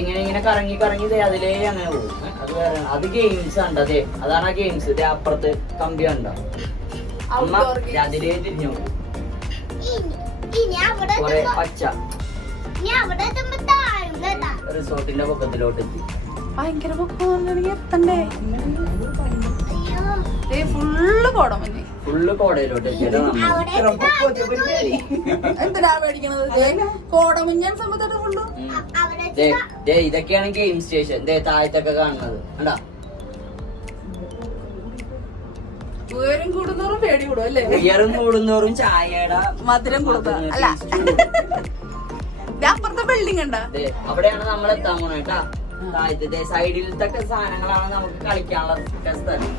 ഇങ്ങനെ കറങ്ങി കറങ്ങി അതിലേ അങ്ങനെ പോകും. അത് വേറെ അത് ഗെയിംസ് ഉണ്ട്. അതെ അതാണ് ആ ഗെയിംസ്. ഇതേ അപ്പുറത്ത് കമ്പി ഉണ്ടോ അമ്മ അതിലേ തിരിഞ്ഞു കൊറേ പച്ച റിസോർട്ടിന്റെ പൊക്കത്തിലോട്ട് എത്തി. ഭയങ്കര പൊക്കമാണെങ്കിൽ എത്തണ്ടേ? ഫുള്ള് കോടമഞ്ഞ്, ഫുള്ള് കോടയിലോട്ട് എത്തിയല്ലോ. എന്തിനാ പേടിക്കണത്? കോടമഞ്ഞാൻ സമയത്തൊക്കെ ഫുള്ളു. ഇതൊക്കെയാണ് ഗെയിം സ്റ്റേഷൻ. താഴത്തൊക്കെ കാണുന്നത് കണ്ടാ. ഉയരം കൂടുന്നോറും പേടി കൂടും അല്ലേ? ഉയരം കൂടുന്നോറും ചായയുടെ മധുരം കൂടുക അല്ല. അപ്പുറത്തെ ബിൽഡിംഗ് ഉണ്ടാ, അവിടെയാണ് നമ്മൾ എത്താൻ പോണേട്ടാ. താഴത്തെ സൈഡിലത്തെ സാധനങ്ങളാണ് നമുക്ക് കളിക്കാനുള്ള സ്ഥലം.